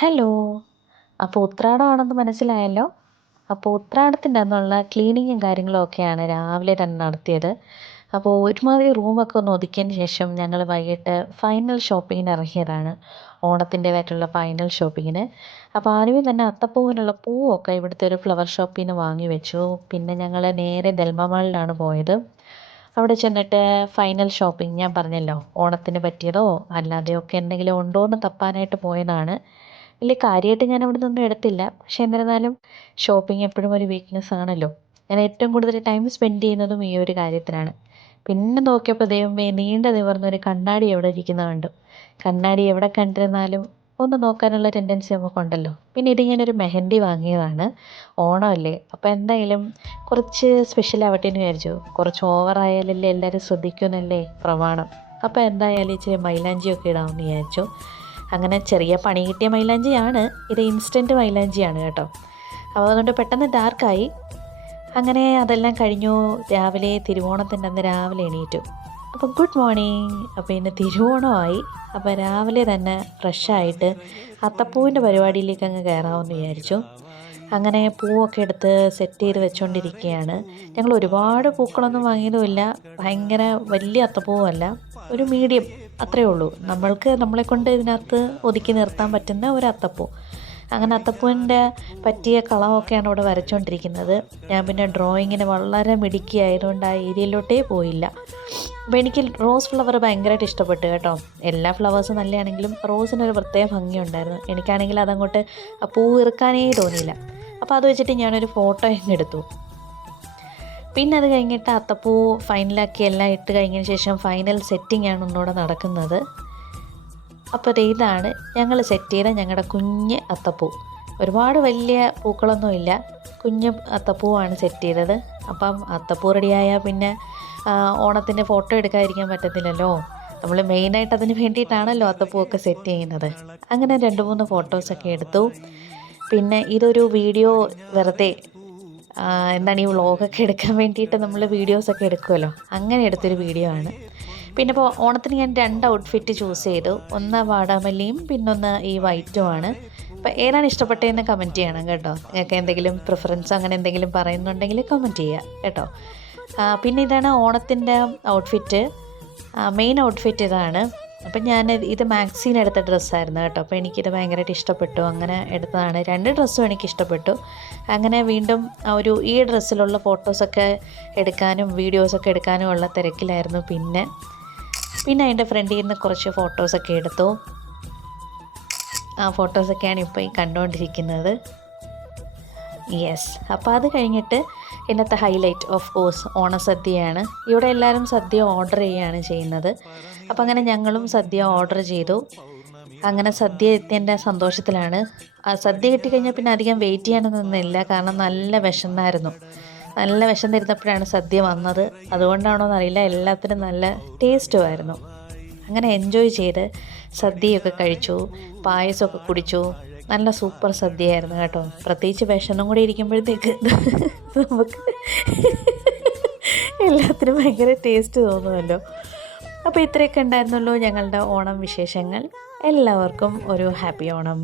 Hello. അപ്പോൾ ഉത്രാടമാണെന്ന് മനസ്സിലായല്ലോ. അപ്പോൾ ഉത്രാടത്തിൻ്റെ അന്നുള്ള ക്ലീനിങ്ങും കാര്യങ്ങളും ഒക്കെയാണ് രാവിലെ തന്നെ നടത്തിയത്. അപ്പോൾ ഒരുമാതിരി റൂമൊക്കെ ഒന്ന് ഒതുക്കിയതിന് ശേഷം ഞങ്ങൾ വൈകിട്ട് ഫൈനൽ ഷോപ്പിങ്ങിന് ഇറങ്ങിയതാണ്. ഓണത്തിൻ്റേതായിട്ടുള്ള ഫൈനൽ ഷോപ്പിങ്ങിന്. അപ്പോൾ ആദ്യമേ തന്നെ അത്തപ്പൂവിനുള്ള പൂവൊക്കെ ഇവിടുത്തെ ഒരു ഫ്ലവർ ഷോപ്പിൽ നിന്ന് വാങ്ങി വെച്ചു. പിന്നെ ഞങ്ങൾ നേരെ ദൽമ മാളിലാണ് പോയത്. അവിടെ ചെന്നിട്ട് ഫൈനൽ ഷോപ്പിംഗ് ഞാൻ പറഞ്ഞല്ലോ, ഓണത്തിന് പറ്റിയതോ അല്ലാതെയോ ഒക്കെ എന്തെങ്കിലും ഉണ്ടോ എന്ന് തപ്പാനായിട്ട് പോയതാണ്. വലിയ കാര്യമായിട്ട് ഞാൻ അവിടെ നിന്നൊന്നും എടുത്തില്ല. പക്ഷേ എന്നിരുന്നാലും ഷോപ്പിംഗ് എപ്പോഴും ഒരു വീക്ക്നെസ് ആണല്ലോ. ഞാൻ ഏറ്റവും കൂടുതൽ ടൈം സ്പെൻഡ് ചെയ്യുന്നതും ഈ ഒരു കാര്യത്തിലാണ്. പിന്നെ നോക്കിയപ്പോൾ ദൈവമേ, നീണ്ട നിവർന്നൊരു കണ്ണാടി എവിടെ ഇരിക്കുന്നത് കണ്ടു. കണ്ണാടി എവിടെ കണ്ടിരുന്നാലും ഒന്ന് നോക്കാനുള്ള ടെൻഡൻസി നമുക്കുണ്ടല്ലോ. പിന്നെ ഇത് ഞാനൊരു മെഹന്തി വാങ്ങിയതാണ്. ഓണമല്ലേ, അപ്പോൾ എന്തായാലും കുറച്ച് സ്പെഷ്യൽ ആവട്ടെ എന്ന് വിചാരിച്ചു. കുറച്ച് ഓവറായാലല്ലേ എല്ലാവരും ശ്രദ്ധിക്കുമെന്നല്ലേ പ്രമാണം. അപ്പോൾ എന്തായാലും ഇച്ചിരി മൈലാഞ്ചിയൊക്കെ ഇടാമെന്ന് വിചാരിച്ചു. അങ്ങനെ ചെറിയ പണി കിട്ടിയ മൈലാഞ്ചിയാണ് ഇത്. ഇൻസ്റ്റൻറ്റ് മൈലാഞ്ചിയാണ് കേട്ടോ. അപ്പോൾ അതുകൊണ്ട് പെട്ടെന്ന് ഡാർക്കായി. അങ്ങനെ അതെല്ലാം കഴിഞ്ഞു. രാവിലെ തിരുവോണത്തിൻ്റെ അന്ന് രാവിലെ എണീറ്റു. അപ്പോൾ ഗുഡ് മോർണിംഗ്. അപ്പോൾ ഇന്ന് തിരുവോണമായി. അപ്പോൾ രാവിലെ തന്നെ ഫ്രഷായിട്ട് അത്തപ്പൂവിൻ്റെ പരിപാടിയിലേക്ക് അങ്ങ് കയറാമെന്ന് വിചാരിച്ചു. അങ്ങനെ പൂവൊക്കെ എടുത്ത് സെറ്റ് ചെയ്ത് വെച്ചുകൊണ്ടിരിക്കുകയാണ്. ഞങ്ങൾ ഒരുപാട് പൂക്കളൊന്നും വാങ്ങിയതുമില്ല. ഭയങ്കര വലിയ അത്തപ്പൂവല്ല, ഒരു മീഡിയം, അത്രയേ ഉള്ളൂ. നമ്മളെക്കൊണ്ട് ഇതിനകത്ത് ഒതുക്കി നിർത്താൻ പറ്റുന്ന ഒരു അത്തപ്പൂ. അങ്ങനെ അത്തപ്പൂവിൻ്റെ പറ്റിയ കളമൊക്കെയാണ് ഇവിടെ വരച്ചുകൊണ്ടിരിക്കുന്നത്. ഞാൻ പിന്നെ ഡ്രോയിങ്ങിന് വളരെ മിടുക്കിയായതുകൊണ്ട് ആ ഏരിയയിലോട്ടേ പോയില്ല. അപ്പോൾ എനിക്ക് റോസ് ഫ്ലവർ ഭയങ്കരമായിട്ട് ഇഷ്ടപ്പെട്ടു കേട്ടോ. എല്ലാ ഫ്ലവേഴ്സും നല്ലതാണെങ്കിലും റോസിനൊരു പ്രത്യേക ഭംഗിയുണ്ടായിരുന്നു. എനിക്കാണെങ്കിൽ അതങ്ങോട്ട് പൂ ഇറുക്കാനേ തോന്നിയില്ല. അപ്പോൾ അത് വെച്ചിട്ട് ഞാനൊരു ഫോട്ടോ അങ്ങ് എടുത്തു. പിന്നെ അത് കഴിഞ്ഞിട്ട് അത്തപ്പൂ ഫൈനലാക്കി എല്ലാം ഇട്ട് കഴിഞ്ഞതിന് ശേഷം ഫൈനൽ സെറ്റിംഗ് ആണ് ഒന്നുകൂടെ നടക്കുന്നത്. അപ്പോൾ ഇതാണ് ഞങ്ങൾ സെറ്റ് ചെയ്ത ഞങ്ങളുടെ കുഞ്ഞ് അത്തപ്പൂ. ഒരുപാട് വലിയ പൂക്കളൊന്നുമില്ല, കുഞ്ഞ് അത്തപ്പൂവാണ് സെറ്റ് ചെയ്തത്. അപ്പം അത്തപ്പൂ റെഡിയായാൽ പിന്നെ ഓണത്തിൻ്റെ ഫോട്ടോ എടുക്കാതിരിക്കാൻ പറ്റത്തില്ലല്ലോ. നമ്മൾ മെയിനായിട്ട് അതിന് വേണ്ടിയിട്ടാണല്ലോ അത്തപ്പൂവൊക്കെ സെറ്റ് ചെയ്യുന്നത്. അങ്ങനെ 2-3 ഫോട്ടോസൊക്കെ എടുത്തു. പിന്നെ ഇതൊരു വീഡിയോ വെറുതെ എന്താണ് ഈ വ്ളോഗൊക്കെ എടുക്കാൻ വേണ്ടിയിട്ട് നമ്മൾ വീഡിയോസൊക്കെ എടുക്കുമല്ലോ, അങ്ങനെ എടുത്തൊരു വീഡിയോ ആണ്. പിന്നെ ഇപ്പോൾ ഓണത്തിന് ഞാൻ 2 ഔട്ട്ഫിറ്റ് ചൂസ് ചെയ്തു. ഒന്ന് വാടാമല്ലിയും പിന്നൊന്ന് ഈ വൈറ്റുമാണ്. അപ്പോൾ ഏതാണ് ഇഷ്ടപ്പെട്ടതെന്ന് കമൻറ്റ് ചെയ്യണം കേട്ടോ. നിങ്ങൾക്ക് എന്തെങ്കിലും പ്രിഫറൻസ് അങ്ങനെ എന്തെങ്കിലും പറയുന്നുണ്ടെങ്കിൽ കമൻറ്റ് ചെയ്യുക കേട്ടോ. പിന്നെ ഇതാണ് ഓണത്തിൻ്റെ ഔട്ട്ഫിറ്റ്. മെയിൻ ഔട്ട്ഫിറ്റ് ഇതാണ്. അപ്പം ഞാൻ ഇത് മാക്സിന് എടുത്ത ഡ്രസ്സായിരുന്നു കേട്ടോ. അപ്പോൾ എനിക്കിത് ഭയങ്കരമായിട്ട് ഇഷ്ടപ്പെട്ടു, അങ്ങനെ എടുത്തതാണ്. 2 ഡ്രസ്സും എനിക്കിഷ്ടപ്പെട്ടു. അങ്ങനെ വീണ്ടും ഈ ഡ്രസ്സിലുള്ള ഫോട്ടോസൊക്കെ എടുക്കാനും വീഡിയോസൊക്കെ എടുക്കാനും ഉള്ള തിരക്കിലായിരുന്നു. പിന്നെ അതിൻ്റെ ഫ്രണ്ടിൽ നിന്ന് കുറച്ച് ഫോട്ടോസൊക്കെ എടുത്തു. ആ ഫോട്ടോസൊക്കെയാണ് ഇപ്പോൾ ഈ കണ്ടുകൊണ്ടിരിക്കുന്നത്. യെസ്. അപ്പോൾ അത് കഴിഞ്ഞിട്ട് ഇന്നത്തെ ഹൈലൈറ്റ് ഓഫ് കോഴ്സ് ഓണസദ്യയാണ്. ഇവിടെ എല്ലാവരും സദ്യ ഓർഡർ ചെയ്യുകയാണ് ചെയ്യുന്നത്. അപ്പോൾ അങ്ങനെ ഞങ്ങളും സദ്യ ഓർഡർ ചെയ്തു. അങ്ങനെ സദ്യ എത്തിയതിൻ്റെ സന്തോഷത്തിലാണ്. ആ സദ്യ കിട്ടിക്കഴിഞ്ഞാൽ പിന്നെ അധികം വെയിറ്റ് ചെയ്യാനൊന്നുമില്ല, കാരണം നല്ല വിശന്നായിരുന്നു. നല്ല വിശന്നിരുന്നപ്പോഴാണ് സദ്യ വന്നത്. അതുകൊണ്ടാണോ എന്നറിയില്ല, എല്ലാത്തിനും നല്ല ടേസ്റ്റുമായിരുന്നു. അങ്ങനെ എൻജോയ് ചെയ്ത് സദ്യയൊക്കെ കഴിച്ചു, പായസമൊക്കെ കുടിച്ചു. നല്ല സൂപ്പർ സദ്യയായിരുന്നു കേട്ടോ. പ്രത്യേകിച്ച് വിഷന്നും കൂടി ഇരിക്കുമ്പോഴത്തേക്ക് നമുക്ക് എല്ലാത്തിനും ഭയങ്കര ടേസ്റ്റ് തോന്നുമല്ലോ. അപ്പോൾ ഇത്രയൊക്കെ ഉണ്ടായിരുന്നല്ലോ ഞങ്ങളുടെ ഓണം വിശേഷങ്ങൾ. എല്ലാവർക്കും ഒരു ഹാപ്പി ഓണം.